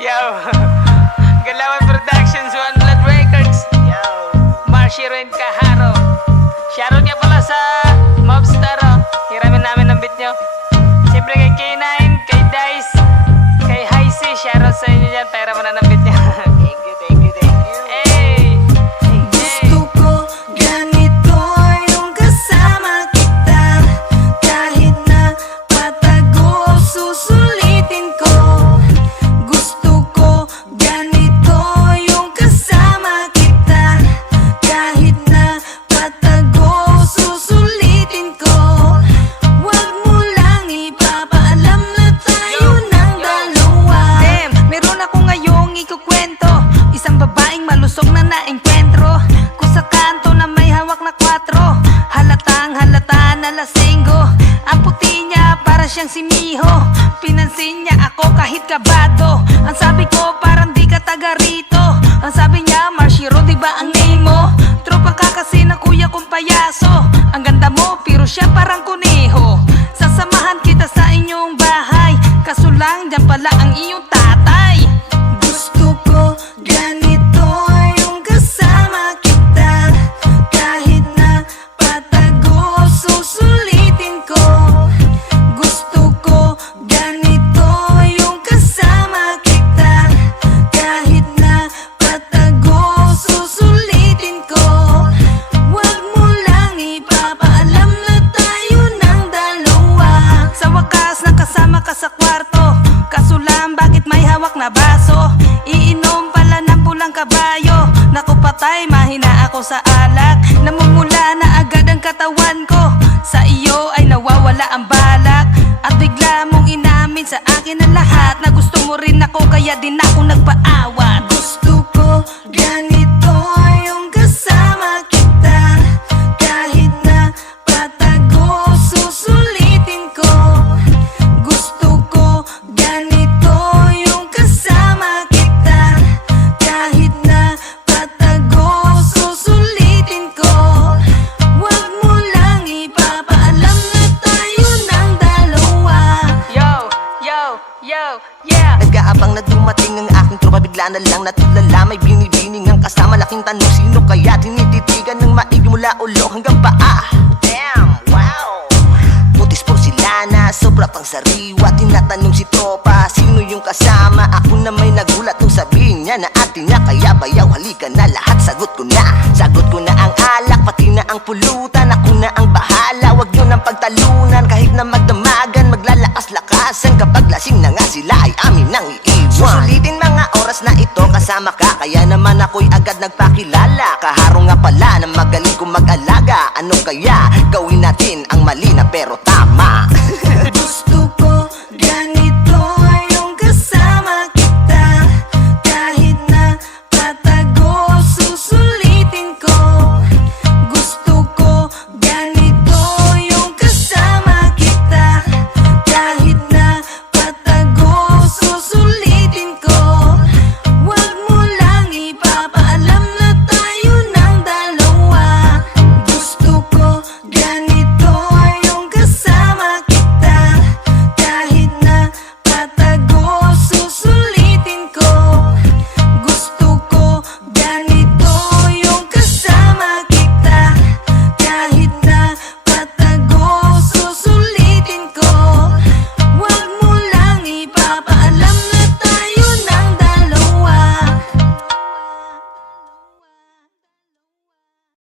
Yo, Galawan Productions, One Blood Records. Yo, Marshiro and Kaharo. Shoutout nga pala sa Mobstar, oh. Hiramin namin ang beat nyo. Siyempre kay K9, kay Dice, kay Heisey. Shoutout sa inyo dyan. Pera mo na ng beat nyo. Thank you, thank you, thank you. Hey, Gusto ko ganito yung kasama kita. Kahit na patago, susulitin ko. Gusto ko ganito yung kasama kita. Kahit na patago, susulitin ko. Huwag mo lang ipapaalam na tayo ng dalawa. Damn, meron ako ngayong ikukwento. Isang babaeng malusog na naengkwentro ko sa kanto na may hawak na 4. Halatang halata na lasenggo. Ang puti niya para siyang si Miho. Pinansin niya ako kahit kabado. Ang sabi ko parang di ka taga rito. Ang sabi niya Marshiro diba ang name mo? Tropang kakasi ng kuya kong payaso. Ang ganda mo pero siya parang kuneho. Sasamahan kita sa inyong bahay. Kaso lang dyan pala ang iyong tatay. Gusto ko ganito yung kasama kita. Kahit na patago, susulitin ko. Gusto ko ganito yung kasama kita. Kahit na patago, susulitin ko. Huwag mo lang ipapaalam na tayo ng dalawa. Sa wakas nakasama ka sa kwarto. Kaso lang bakit may hawak na baso? Iinom pala ng pulang kabayo. Naku patay, mahina ako sa alak. Namumula na agad ang katawan ko. Sa iyo ay nawawala ang balak. At bigla mong inamin sa akin ang lahat. Na gusto mo rin ako kaya din ako nagpaawat. Gusto ko ganito yung kasama kita. Kahit na patago, susulitin ko. Gusto ko ganito yung kasama kita. Kahit na patago, susulitin ko. Huwag mo lang ipapaalam na tayo ng dalawa. yo, yo, yo, yeah. Nag-aabang na dumating ang aking tropa. Bigla na lang natulala. May binibining ang kasama. Laking tanong sino kaya tinititigan ng maigi mula ulo hanggang paa. Damn, wow. Putis porsilana, sobra pang sariwa. Tinatanong si tropa, sino yung kasama? Ako na may nagulat nung sabihin niya na ate niya. Kaya bayaw, halika na lahat, sagot ko na. Sagot ko na ang alak, pati na ang pulutan. Ako na ang bahala, wag nyo nang pagtalunan. Kahit na magdamagan, maglalakas-lakasan. Kapag lasing na nga sila ay amin nang iiwan. Susulitin mga oras na ito kasama ka. Kaya naman ako'y agad nagpakilala. Kaharo nga pala na magaling kong mag-alaga. Ano kaya gawin natin ang mali na pero tama?